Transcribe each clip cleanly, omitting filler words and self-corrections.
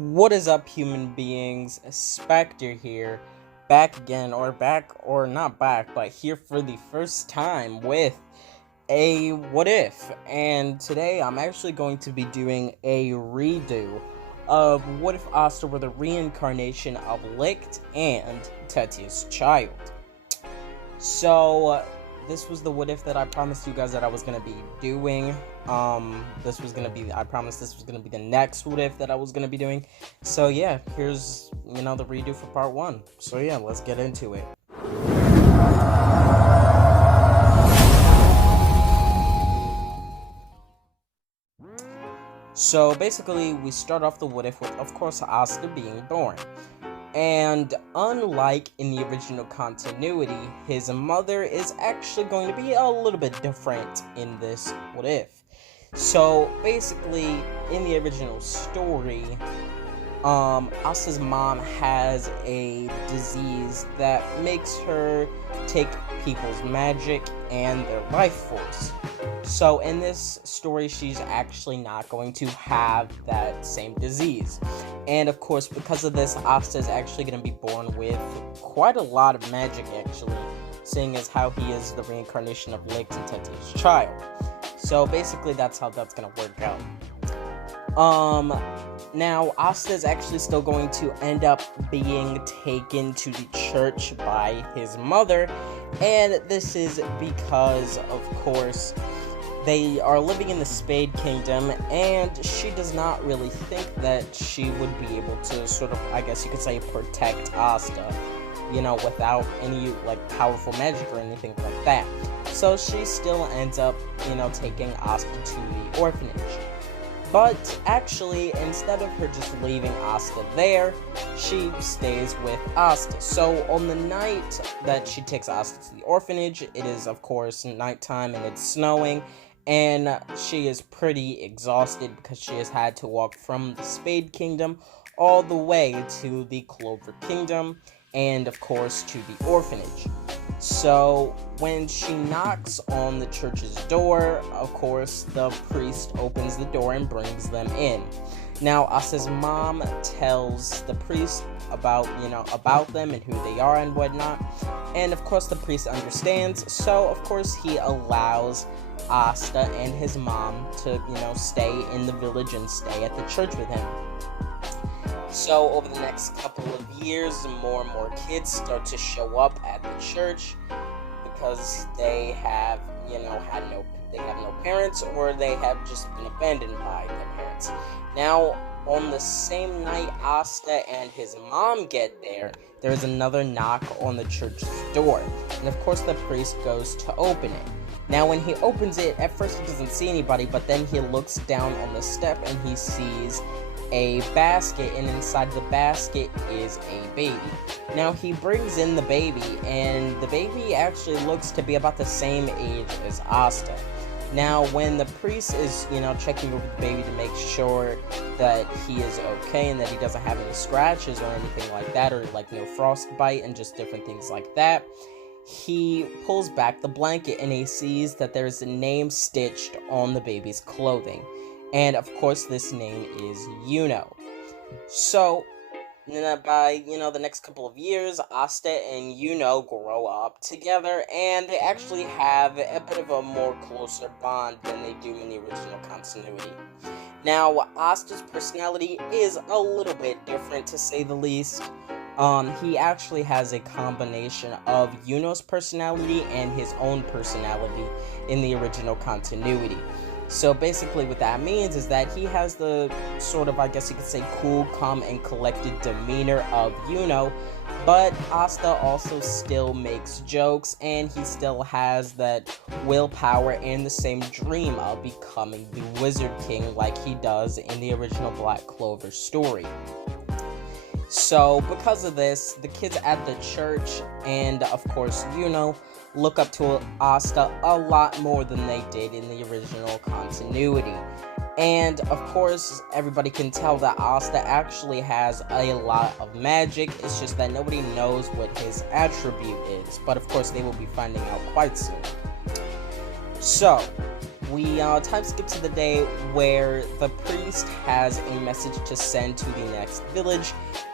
What is up, human beings? Spectre here, back again, or not back, but here for the first time with a what if. And today I'm actually going to be doing a redo of What If Asta were the reincarnation of Licht and Tetias' child. So, this was the what if that I promised you guys that I was gonna be doing. I promised this was gonna be the next what if that I was gonna be doing. So yeah, here's, the redo for part 1. So yeah, let's get into it. So basically, we start off the what if with, of course, Asta being born. And unlike in the original continuity, his mother is actually going to be a little bit different in this what if. So basically, in the original story, Asta's mom has a disease that makes her take people's magic and their life force. So in this story, she's actually not going to have that same disease. And of course, because of this, Asta is actually going to be born with quite a lot of magic, actually, seeing as how he is the reincarnation of Licht and Tetias' child. So basically, that's how that's going to work out. Now, Asta is actually still going to end up being taken to the church by his mother, and this is because, of course, they are living in the Spade Kingdom, and she does not really think that she would be able to sort of, I guess you could say, protect Asta, without any, powerful magic or anything like that. So she still ends up, taking Asta to the orphanage. But actually, instead of her just leaving Asta there, she stays with Asta. So on the night that she takes Asta to the orphanage, it is, of course, nighttime and it's snowing. And she is pretty exhausted because she has had to walk from the Spade Kingdom all the way to the Clover Kingdom and, of course, to the orphanage. So, when she knocks on the church's door, of course, the priest opens the door and brings them in. Now, Asta's mom tells the priest about them and who they are and whatnot. And, of course, the priest understands. So, of course, he allows Asta and his mom to, stay in the village and stay at the church with him. So, over the next couple of years, more and more kids start to show up at the church because they have, they have no parents, or they have just been abandoned by their parents. Now, on the same night Asta and his mom get there, there's another knock on the church's door. And of course, the priest goes to open it. Now, when he opens it, at first he doesn't see anybody, but then he looks down on the step and he sees a basket, and inside the basket is a baby. Now, he brings in the baby, and the baby actually looks to be about the same age as Asta. Now, when the priest is, checking over the baby to make sure that he is okay and that he doesn't have any scratches or anything like that, or no frostbite and just different things like that, he pulls back the blanket and he sees that there's a name stitched on the baby's clothing. And of course, this name is Yuno. So, by, the next couple of years, Asta and Yuno grow up together, and they actually have a bit of a more closer bond than they do in the original continuity. Now, Asta's personality is a little bit different, to say the least. He actually has a combination of Yuno's personality and his own personality in the original continuity. So basically what that means is that he has the sort of, I guess you could say, cool, calm, and collected demeanor of Yuno, but Asta also still makes jokes, and he still has that willpower and the same dream of becoming the Wizard King like he does in the original Black Clover story. So, because of this, the kids at the church and, of course, Yuno look up to Asta a lot more than they did in the original continuity. And, of course, everybody can tell that Asta actually has a lot of magic. It's just that nobody knows what his attribute is. But, of course, they will be finding out quite soon. So, we time skip to the day where the priest has a message to send to the next village,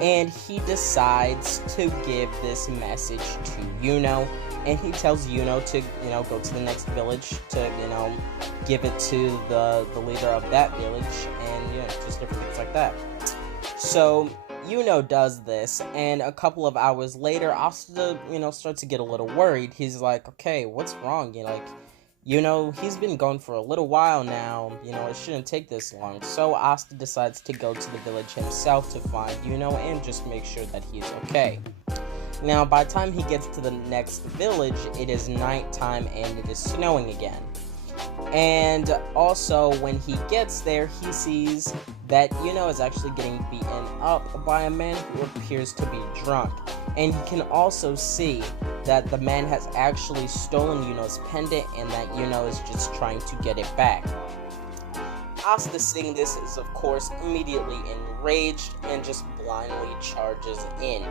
and he decides to give this message to Yuno, and he tells Yuno to, go to the next village to, give it to the leader of that village, and, just different things like that. So, Yuno does this, and a couple of hours later, Asta, starts to get a little worried. He's like, okay, what's wrong? He's been gone for a little while now, it shouldn't take this long. So Asta decides to go to the village himself to find Yuno and just make sure that he's okay. Now, by the time he gets to the next village, it is nighttime and it is snowing again. And also, when he gets there, he sees that Yuno is actually getting beaten up by a man who appears to be drunk. And he can also see that the man has actually stolen Yuno's pendant and that Yuno is just trying to get it back. Asta, seeing this, is of course immediately enraged and just blindly charges in.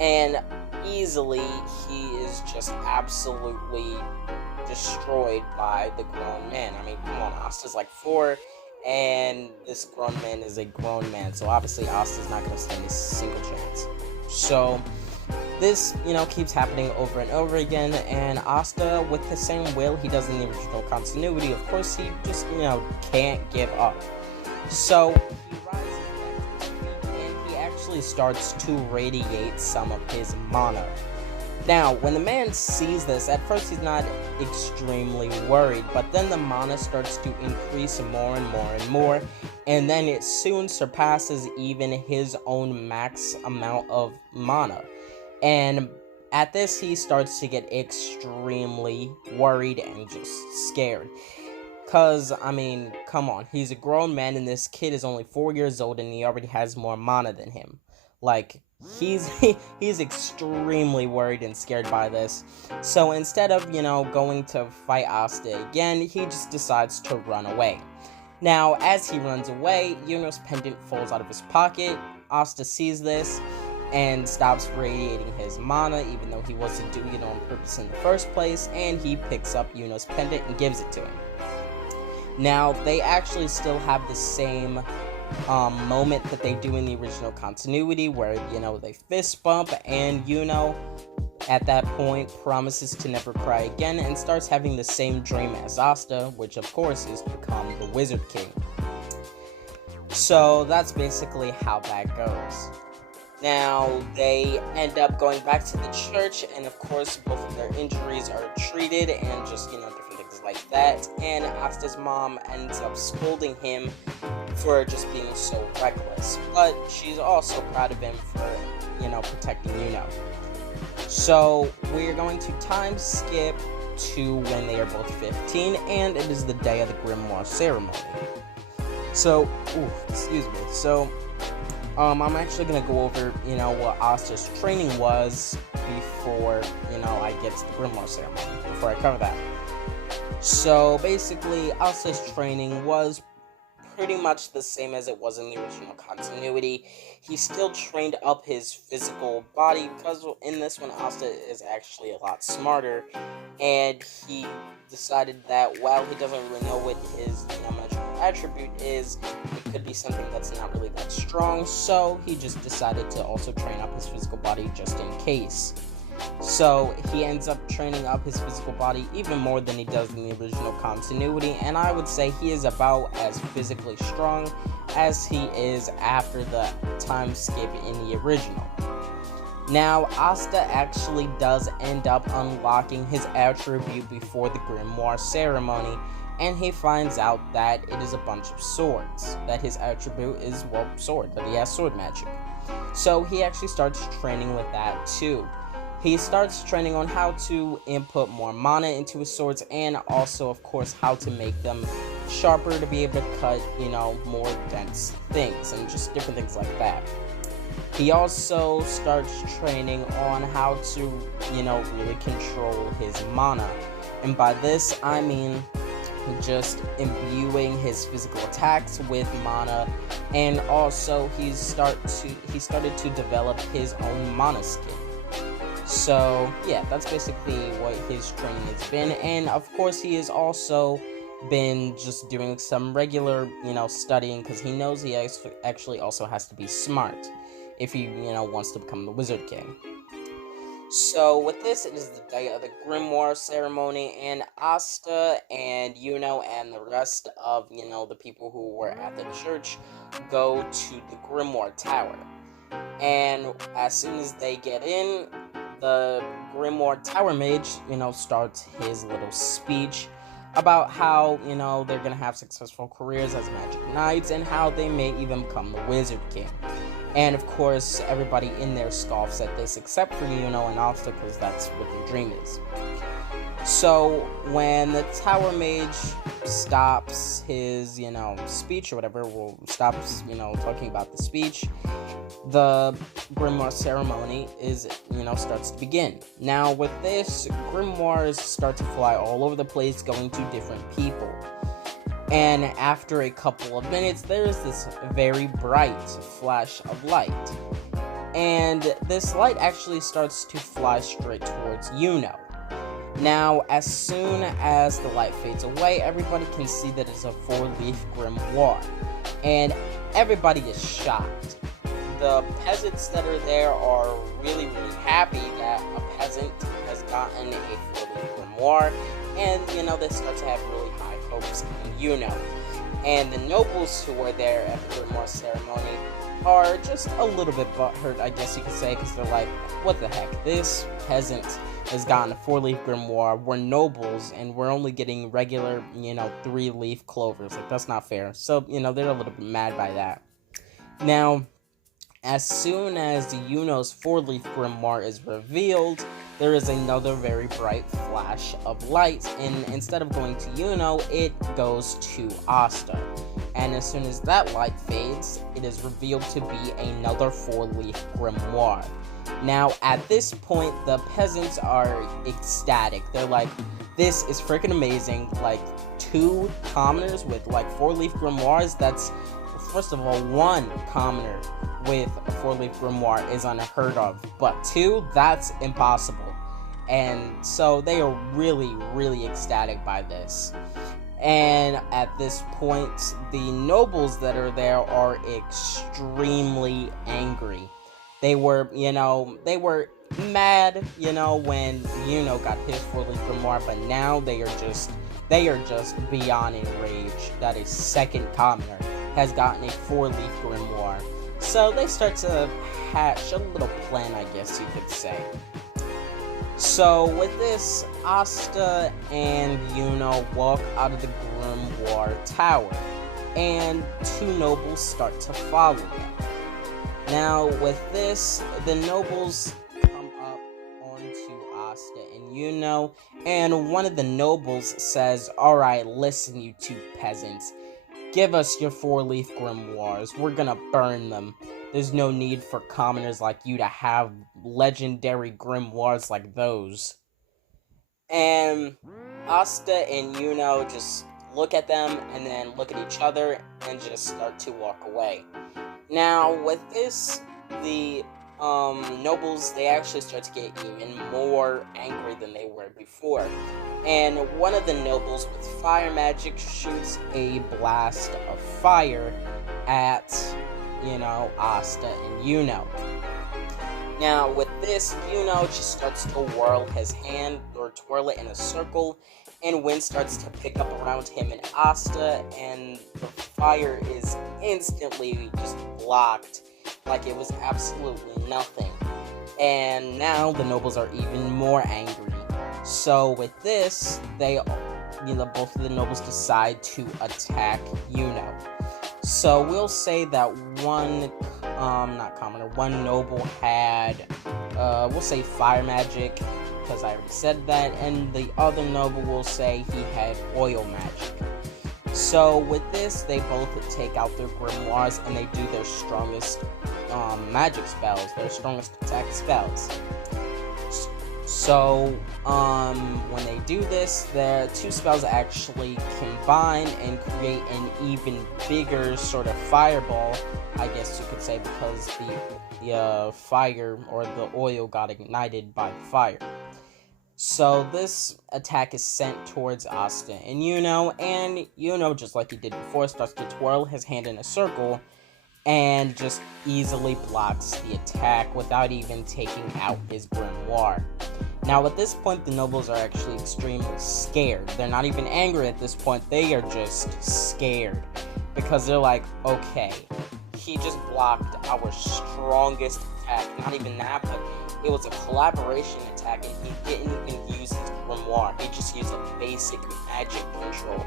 And easily, he is just absolutely destroyed by the grown man. I mean, come on, Asta's like 4, and this grown man is a grown man, so obviously Asta's not going to stand a single chance. So, this, keeps happening over and over again, and Asta, with the same will he does in the original continuity, of course, he just, can't give up. So, he rises back to his feet, and he actually starts to radiate some of his mana. Now, when the man sees this, at first he's not extremely worried, but then the mana starts to increase more and more and more, and then it soon surpasses even his own max amount of mana. And at this, he starts to get extremely worried and just scared. Cause, I mean, come on, he's a grown man and this kid is only 4 years old and he already has more mana than him. Like, he's extremely worried and scared by this. So instead of, going to fight Asta again, he just decides to run away. Now, as he runs away, Yuno's pendant falls out of his pocket. Asta sees this and stops radiating his mana, even though he wasn't doing it on purpose in the first place, and he picks up Yuno's pendant and gives it to him. Now, they actually still have the same moment that they do in the original continuity, where, they fist bump, and Yuno, at that point, promises to never cry again, and starts having the same dream as Asta, which of course is to become the Wizard King. So, that's basically how that goes. Now, they end up going back to the church, and of course, both of their injuries are treated, and just, different things like that, and Asta's mom ends up scolding him for just being so reckless, but she's also proud of him for, protecting Yuno. So, we're going to time skip to when they are both 15, and it is the day of the Grimoire ceremony. So, excuse me, so, I'm actually going to go over, what Asta's training was before, I get to the Grimoire ceremony, before I cover that. So, basically, Asta's training was pretty much the same as it was in the original continuity. He still trained up his physical body, because in this one, Asta is actually a lot smarter, and he decided that while he doesn't really know what his magical attribute is, it could be something that's not really that strong, so he just decided to also train up his physical body just in case. So he ends up training up his physical body even more than he does in the original continuity, and I would say he is about as physically strong as he is after the time skip in the original. Now, Asta actually does end up unlocking his attribute before the Grimoire ceremony, and he finds out that it is a bunch of swords, that his attribute is, sword, that he has sword magic. So he actually starts training with that too. He starts training on how to input more mana into his swords, and also, of course, how to make them sharper to be able to cut, more dense things, and just different things like that. He also starts training on how to, really control his mana. And by this, I mean just imbuing his physical attacks with mana, and also he started to develop his own mana skin. So, yeah, that's basically what his training has been, and of course he is also been just doing some regular, studying, because he knows he actually also has to be smart if he, wants to become the Wizard King. So with this, it is the day of the Grimoire ceremony, and Asta and and the rest of the people who were at the church go to the Grimoire Tower. And as soon as they get in, the Grimoire Tower Mage, starts his little speech about how, they're gonna have successful careers as Magic Knights and how they may even become the Wizard King. And of course, everybody in there scoffs at this, except for and Asta, because that's what the dream is. So when the Tower Mage stops his, speech or whatever, stops, talking about the speech, the Grimoire ceremony starts to begin. Now with this, Grimoires start to fly all over the place, going to different people. And after a couple of minutes, there's this very bright flash of light. And this light actually starts to fly straight towards Now, as soon as the light fades away, everybody can see that it's a 4-leaf grimoire. And everybody is shocked. The peasants that are there are really, really happy that a peasant has gotten a 4-leaf grimoire. And, they start to have really high hopes in And the nobles who are there at the grimoire ceremony are just a little bit butthurt, I guess you could say, because they're like, what the heck, this peasant has gotten a 4-leaf grimoire, we're nobles, and we're only getting regular, 3-leaf clovers, like, that's not fair. So, they're a little bit mad by that. Now, as soon as Yuno's 4-leaf grimoire is revealed, there is another very bright flash of light, and instead of going to it goes to Asta. And as soon as that light fades, it is revealed to be another 4-leaf grimoire. Now, at this point, the peasants are ecstatic. They're like, this is freaking amazing. Like, 2 commoners with, 4-leaf grimoires, that's, first of all, 1 commoner with a 4-leaf grimoire is unheard of. But 2, that's impossible. And so they are really, really ecstatic by this. And at this point, the nobles that are there are extremely angry. They were, they were mad, when got his 4-leaf grimoire, but now they are just beyond enraged that a second commoner has gotten a 4-leaf grimoire. So they start to hatch a little plan, I guess you could say. So with this, Asta and walk out of the Grimoire Tower, and 2 nobles start to follow them. Now with this, the nobles come up onto Asta and and one of the nobles says, "Alright, listen you 2 peasants, give us your 4-leaf grimoires, we're gonna burn them. There's no need for commoners like you to have legendary grimoires like those." And Asta and just look at them and then look at each other and just start to walk away. Now, with this, the nobles, they actually start to get even more angry than they were before. And one of the nobles with fire magic shoots a blast of fire at Asta and Now, with this, just starts to whirl his hand, or twirl it in a circle, and wind starts to pick up around him and Asta, and the fire is instantly just blocked, like it was absolutely nothing. And now the nobles are even more angry. So with this, they, both of the nobles decide to attack So we'll say that one noble had, we'll say fire magic, because I already said that, and the other noble will say he had oil magic. So with this, they both take out their grimoires and they do their strongest magic spells, their strongest attack spells. So, when they do this, the 2 spells actually combine and create an even bigger sort of fireball, I guess you could say, because the fire or the oil got ignited by the fire. So this attack is sent towards Asta and Yuno, just like he did before, starts to twirl his hand in a circle and just easily blocks the attack without even taking out his grimoire. Now at this point, the nobles are actually extremely scared. They're not even angry at this point, they are just scared. Because they're like, okay, he just blocked our strongest attack. Not even that, but it was a collaboration attack, and he didn't even use his grimoire. He just used a basic magic control.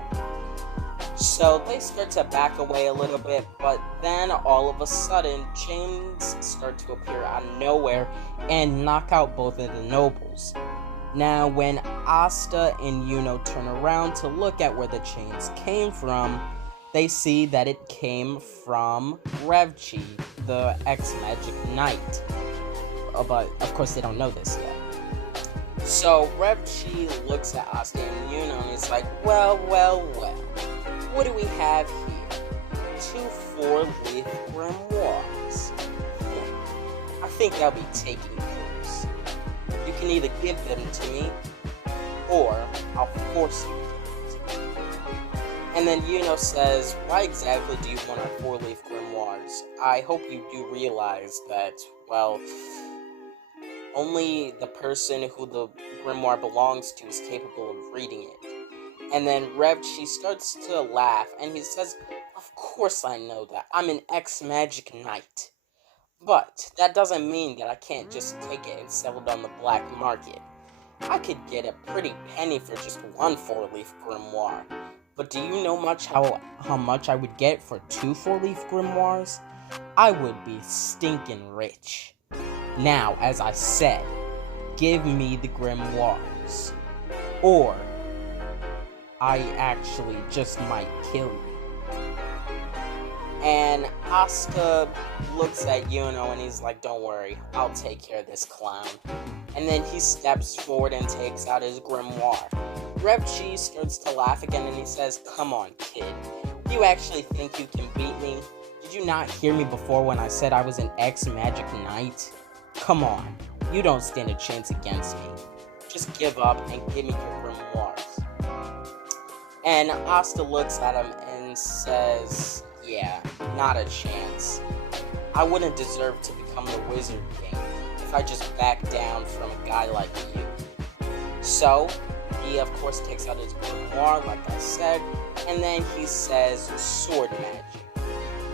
So they start to back away a little bit, but then all of a sudden, chains start to appear out of nowhere and knock out both of the nobles. Now, when Asta and Yuno turn around to look at where the chains came from, they see that it came from Revchi, the ex-magic knight. But, of course, they don't know this yet. So, Revchi looks at Asta and Yuno and is like, well, what do we have here? 2 4-leaf grimoires. I think I'll be taking those. You can either give them to me, or I'll force you to give them to me. And then Yuno says, why exactly do you want our 4-leaf grimoires? I hope you do realize that, well, only the person who the grimoire belongs to is capable of reading it. And then Revchi starts to laugh, and he says, of course I know that. I'm an ex-magic knight. But that doesn't mean that I can't just take it and sell it on the black market. I could get a pretty penny for just 1 4-leaf grimoire. But do you know how much I would get for 2 4-leaf grimoires? I would be stinking rich. Now, as I said, give me the grimoires, or I actually just might kill you. And Asta looks at Yuno and he's like, don't worry, I'll take care of this clown. And then he steps forward and takes out his grimoire. Revchi starts to laugh again and he says, come on, kid. You actually think you can beat me? Did you not hear me before when I said I was an ex-magic knight? Come on, you don't stand a chance against me. Just give up and give me your grimoires. And Asta looks at him and says, yeah, not a chance. I wouldn't deserve to become the Wizard King if I just backed down from a guy like you. So, he of course takes out his grimoire, like I said, and then he says, sword magic.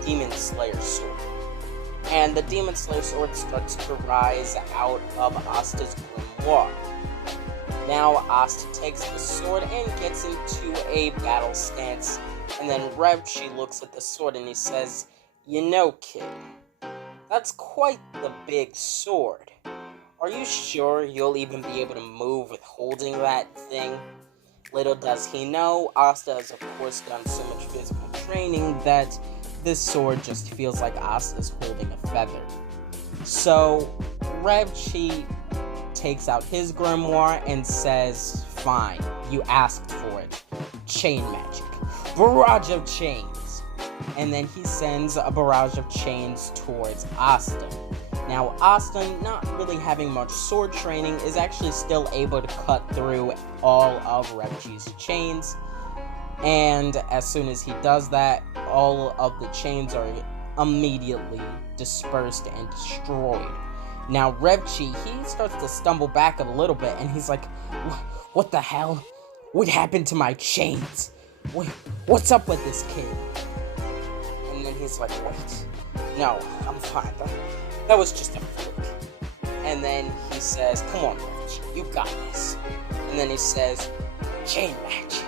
Demon Slayer sword. And the Demon Slayer sword starts to rise out of Asta's grimoire. Now Asta takes the sword and gets into a battle stance, and then Revchi looks at the sword and he says, you know, kid, that's quite the big sword. Are you sure you'll even be able to move with holding that thing? Little does he know, Asta has of course done so much physical training that this sword just feels like Asta's holding a feather. So, Revchi takes out his grimoire and says, fine, you asked for it. Chain magic. Barrage of chains. And then he sends a barrage of chains towards Asta. Now, Asta, not really having much sword training, is actually still able to cut through all of Revchi's chains. And as soon as he does that, all of the chains are immediately dispersed and destroyed. Now, Revchi, he starts to stumble back a little bit, and he's like, what the hell? What happened to my chains? What's up with this kid? And then he's like, wait, no, I'm fine. That was just a fluke. And then he says, come on, Revchi, you got this. And then he says, chain magic,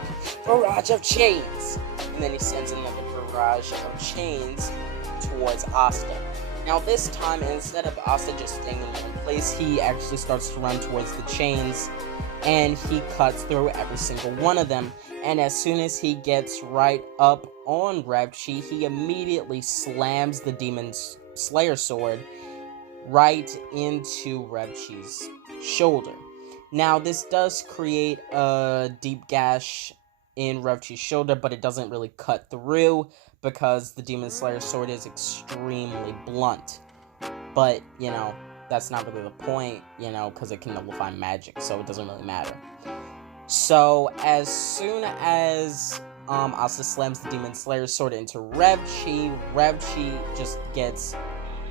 barrage of chains. And then he sends another barrage of chains towards Asta. Now this time, instead of Asta just staying in one place, he actually starts to run towards the chains, and he cuts through every single one of them. And as soon as he gets right up on Revchi, he immediately slams the Demon Slayer sword right into Revchi's shoulder. Now this does create a deep gash in Revchi's shoulder, but it doesn't really cut through because the Demon Slayer sword is extremely blunt. But, that's not really the point, you know, because it can nullify magic, so it doesn't really matter. So, as soon as Asta slams the Demon Slayer's sword into Revchi just gets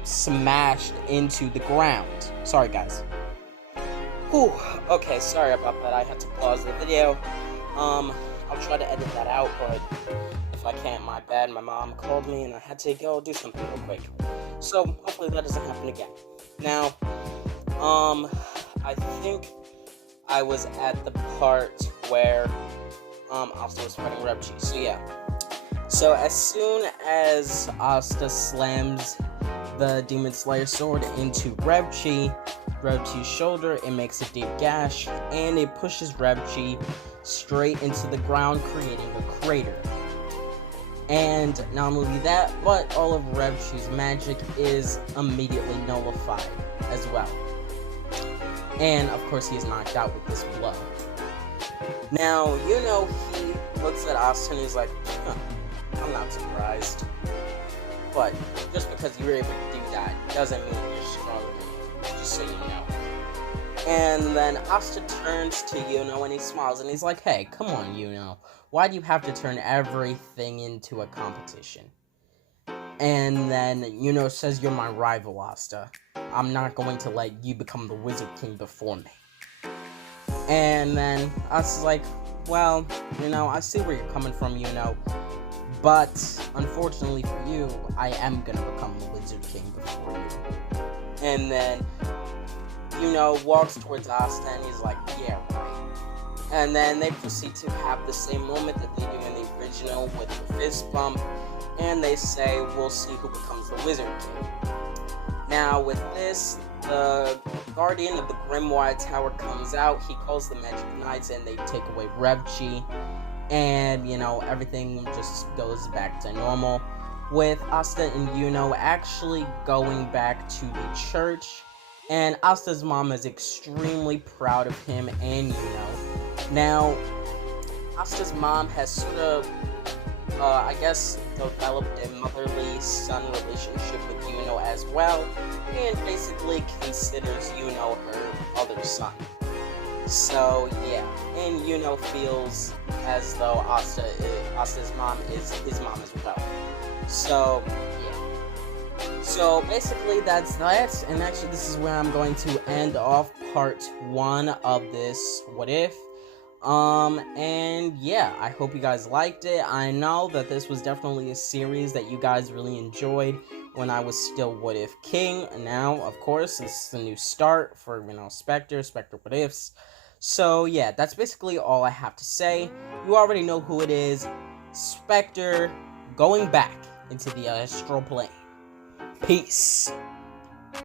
smashed into the ground. Sorry, guys. Whew. Okay, sorry about that. I had to pause the video. I'll try to edit that out, but if I can't, my bad. My mom called me and I had to go do something real quick. So, hopefully that doesn't happen again. Now, I think I was at the part where Asta was fighting Revchi. So yeah. So as soon as Asta slams the Demon Slayer sword into Revchi's shoulder, it makes a deep gash, and it pushes Revchi straight into the ground, creating a crater. And not only that, but all of Revchi's magic is immediately nullified as well. And of course he is knocked out with this blow. Now, you know, he looks at Asta and he's like, I'm not surprised. But just because you were able to do that doesn't mean you're stronger than me, just so you know. And then Asta turns to Yuno and he smiles and he's like, hey, come on, Yuno. Why do you have to turn everything into a competition? And then Yuno says, you're my rival, Asta. I'm not going to let you become the Wizard King before me. And then Asta's like, well, you know, I see where you're coming from, Yuno. But, unfortunately for you, I am gonna become the Wizard King before you. And then, Yuno walks towards Asta and he's like, yeah, right. And then they proceed to have the same moment that they do in the original with the fist bump. And they say, we'll see who becomes the Wizard King. Now, with this, the Guardian of the Grimoire Tower comes out. He calls the Magic Knights and they take away Revchi. And, you know, everything just goes back to normal, with Asta and Yuno actually going back to the church, and Asta's mom is extremely proud of him and Yuno. Now, Asta's mom has sort of, I guess, developed a motherly-son relationship with Yuno as well, and basically considers Yuno her other son. So, yeah, and Yuno feels as though Asta's mom is his mom as well. So, yeah. So, basically, that's that, and actually, this is where I'm going to end off part 1 of this What If. And yeah, I hope you guys liked it. I know that this was definitely a series that you guys really enjoyed when I was still What If King. Now, of course, this is a new start for, you know, Spectre What Ifs. So, yeah, that's basically all I have to say. You already know who it is. Spectre going back into the astral plane. Peace.